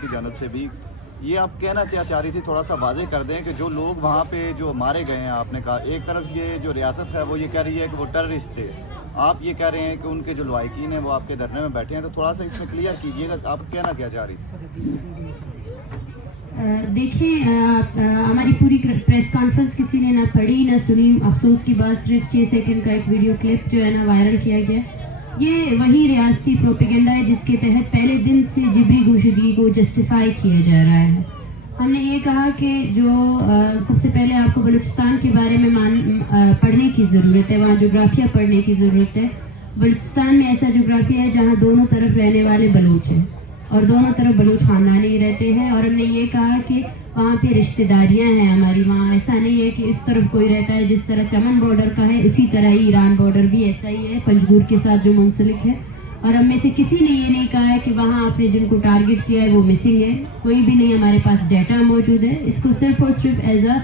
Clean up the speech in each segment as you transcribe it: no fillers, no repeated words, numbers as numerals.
کی جانب سے بھی. یہ آپ کہنا کیا چاہ رہی تھی, تھوڑا سا واضح کر دیں کہ جو لوگ وہاں پہ جو مارے گئے ہیں, آپ نے کہا ایک طرف یہ جو ریاست ہے وہ یہ کہہ رہی ہے کہ وہ ٹیررسٹ تھے, آپ یہ کہہ رہے ہیں کہ ان کے جو لواحقین ہیں وہ آپ کے دھرنے میں بیٹھے ہیں, تو تھوڑا سا اس میں کلیئر کیجیے گا آپ کہنا کیا چاہ رہی تھی. دیکھیں, ہماری پوری پریس کانفرنس کسی نے نہ پڑھی نہ سنی. افسوس کی بات, صرف 6 سیکنڈ کا ایک ویڈیو کلپ جو ہے نا وائرل کیا گیا. یہ وہی ریاستی پروپیگنڈا ہے جس کے تحت پہلے دن سے جبری گوشدگی کو جسٹیفائی کیا جا رہا ہے. ہم نے یہ کہا کہ جو سب سے پہلے آپ کو بلوچستان کے بارے میں پڑھنے کی ضرورت ہے, وہاں جغرافیہ پڑھنے کی ضرورت ہے. بلوچستان میں ایسا جغرافیہ ہے جہاں دونوں طرف رہنے والے بلوچ ہیں اور دونوں طرف بلوچ خاندانی رہتے ہیں. اور ہم نے یہ کہا کہ وہاں پہ رشتہ داریاں ہیں ہماری. وہاں ایسا نہیں ہے کہ اس طرف کوئی رہتا ہے جس طرح چمن بارڈر کا ہے اسی طرح ہی ایران بارڈر بھی ایسا ہی ہے, پنجگور کے ساتھ جو منسلک ہے. اور ہم میں سے کسی نے یہ نہیں کہا ہے کہ وہاں آپ نے جن کو ٹارگٹ کیا ہے وہ مسنگ ہے, کوئی بھی نہیں. ہمارے پاس ڈیٹا موجود ہے. اس کو صرف اور صرف ایز اے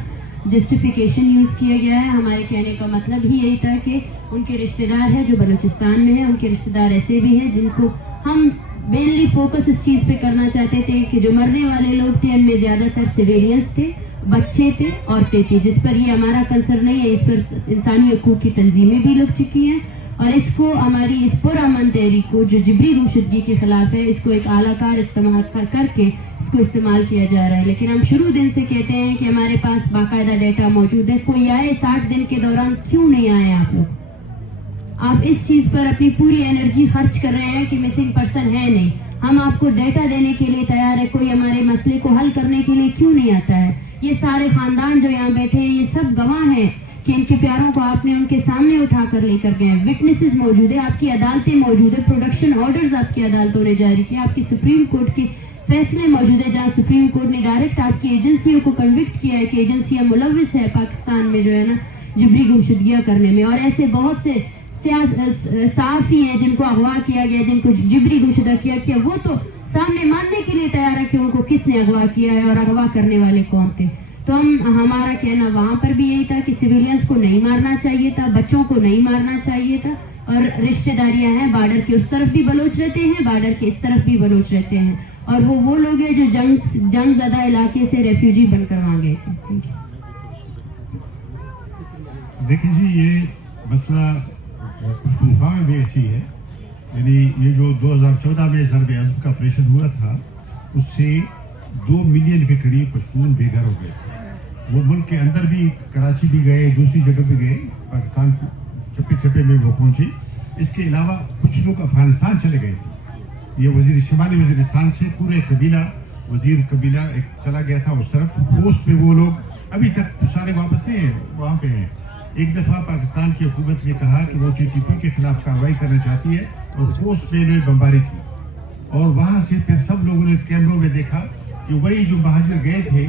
جسٹیفیکیشن یوز کیا گیا ہے. ہمارے کہنے کا مطلب ہی یہی تھا کہ ان کے رشتہ دار ہیں جو بلوچستان میں ہیں, ان کے رشتہ دار ایسے بھی ہیں جن کو ہم مینلی فوکس اس چیز پہ کرنا چاہتے تھے کہ جو مرنے والے لوگ تھے ان میں زیادہ تر سویلینس تھے, بچے تھے, عورتیں تھیں, جس پر یہ ہمارا کنسرن نہیں ہے. اس پر انسانی حقوق کی تنظیمیں بھی لگ چکی ہیں اور اس کو ہماری اس پرامن تحریک کو جو جبری گوشدگی کے خلاف ہے اس کو ایک اعلیٰ کار استعمال کر کے اس کو استعمال کیا جا رہا ہے. لیکن ہم شروع دن سے کہتے ہیں کہ ہمارے پاس باقاعدہ ڈیٹا موجود ہے. کوئی آئے 60 دن کے دوران کیوں نہیں آئے آپ لوگ؟ آپ اس چیز پر اپنی پوری انرجی خرچ کر رہے ہیں کہ مسنگ پرسن ہے نہیں. ہم آپ کو ڈیٹا دینے کے لیے تیار ہے, کوئی ہمارے مسئلے کو حل کرنے کے لیے کیوں نہیں آتا ہے؟ یہ سارے خاندان جو یہاں بیٹھے ہیں یہ سب گواہ ہیں کہ ان کے پیاروں کو آپ نے ان کے سامنے اٹھا کر لے کر گئے ہیں. وٹنسز موجود ہے, آپ کی عدالتیں موجود ہے, پروڈکشن آرڈرز آپ کی عدالتوں نے جاری کیے, آپ کی سپریم کورٹ کے فیصلے موجود ہے جہاں سپریم کورٹ نے ڈائریکٹ آپ کی ایجنسیوں کو کنوکٹ کیا ہے کہ ایجنسیاں ملوث ہے پاکستان میں جو ہے نا جبری گمشدگیاں کرنے میں. اور ایسے بہت سے صحافی ہیں جن کو اغوا کیا گیا, جن کو جبری گمشدہ کیا, وہ تو سامنے ماننے کے لیے تیار ہے کہ ان کو کس نے اغوا کیا ہے اور اغوا کرنے والے کون تھے. تو ہمارا کہنا وہاں پر بھی یہی تھا کہ سویلینس کو نہیں مارنا چاہیے تھا, بچوں کو نہیں مارنا چاہیے تھا. اور رشتہ داریاں ہیں, بارڈر کے اس طرف بھی بلوچ رہتے ہیں, بارڈر کے اس طرف بھی بلوچ رہتے ہیں, اور وہ لوگ ہیں جو جنگ زدہ علاقے سے ریفیوجی بن کر وہاں گئے تھے. دیکھیں جی, یہ مسئلہ پختونخوا میں بھی ایسی ہے. یعنی یہ جو 2014 میں ضرب عضب کا آپریشن ہوا تھا اس سے 2 ملین کے قریب پشتون بے گھر ہو گئے. وہ ملک کے اندر بھی, کراچی بھی گئے, دوسری جگہ بھی گئے, پاکستان چپے چپے میں وہ پہنچے. اس کے علاوہ کچھ لوگ افغانستان چلے گئے تھے. یہ شمالی وزیرستان سے پورے وزیر قبیلہ ایک چلا گیا تھا اس طرف. پوسٹ پہ وہ لوگ ابھی تک سارے واپس نہیں ہیں, وہاں پہ ہیں. ایک دفعہ پاکستان کی حکومت نے کہا کہ وہ TTP کے خلاف کارروائی کرنا چاہتی ہے اور پوسٹ پہ انہوں نے بمباری کی. اور وہاں سے پھر سب لوگوں نے کیمروں میں دیکھا کہ وہی جو مہاجر گئے تھے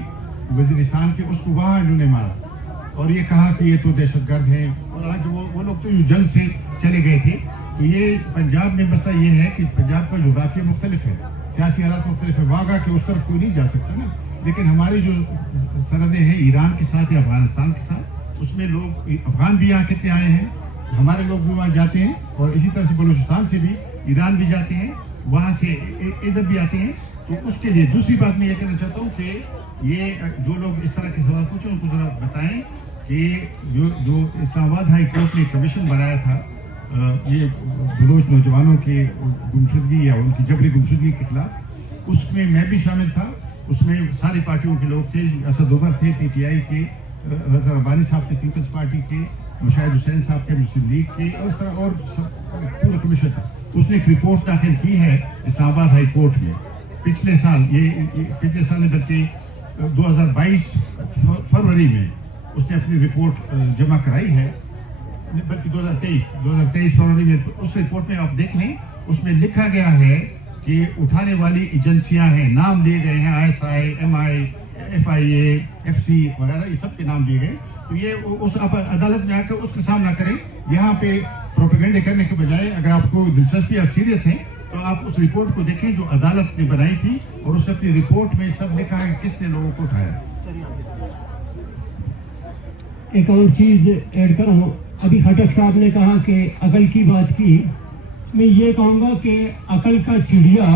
وزیرستان کے, اس کو وہاں انہوں نے مارا اور یہ کہا کہ یہ تو دہشت گرد ہیں. اور آج وہ لوگ تو جنگ سے چلے گئے تھے. تو یہ پنجاب میں مسئلہ یہ ہے کہ پنجاب کا جغرافیہ مختلف ہے, سیاسی حالات مختلف ہے. واگا کے اس طرف کوئی نہیں جا سکتا نا, لیکن ہماری جو سرحدیں ہیں ایران کے ساتھ یا افغانستان کے ساتھ, اس میں لوگ افغان بھی یہاں کتنے آئے ہیں, ہمارے لوگ بھی وہاں جاتے ہیں. اور اسی طرح سے بلوچستان سے بھی ایران بھی جاتے ہیں, وہاں سے ادھر بھی آتے ہیں. تو اس کے لیے دوسری بات میں یہ کہنا چاہتا ہوں کہ یہ جو لوگ اس طرح کے سوال پوچھیں ان کو ذرا بتائیں کہ جو اسلام آباد ہائی کورٹ نے کمیشن بنایا تھا یہ بلوچ نوجوانوں کے گمشدگی یا ان کی جبری گمشدگی کے خلاف, اس میں میں بھی شامل تھا. اس میں ساری پارٹیوں کے لوگ تھے. اسد عمر تھے PTI کے, رضا ربانی صاحب تھے پیپلز پارٹی کے, مشاہد حسین صاحب تھے مسلم لیگ کے, اور اس طرح اور پورا کمیشن تھا. اس نے ایک رپورٹ داخل کی ہے اسلام آباد ہائی کورٹ میں پچھلے سال نے بلکہ 2022 فروری میں اس نے اپنی رپورٹ جمع کرائی ہے, بلکہ 2023 فروری میں. اس رپورٹ میں آپ دیکھ لیں, اس میں لکھا گیا ہے کہ اٹھانے والی ایجنسیاں ہیں, نام لیے گئے ہیں, ISI, MI, FIA, FC وغیرہ, یہ سب کے نام دیے گئے. تو یہ اس عدالت میں آ کر اس کا سامنا کریں. یہاں پہ پروپیگنڈے کرنے کے بجائے اگر آپ کو دلچسپی, آپ سیریس ہیں تو آپ اس رپورٹ کو دیکھیں جو عدالت نے بنائی تھی, اور اس اپنی رپورٹ میں سب لکھا ہے کس نے لوگوں کو اٹھایا. ایک اور چیز ایڈ کروں, ابھی خٹک صاحب نے کہا کہ عقل کی بات کی. میں یہ کہوں گا کہ عقل کا چڑیا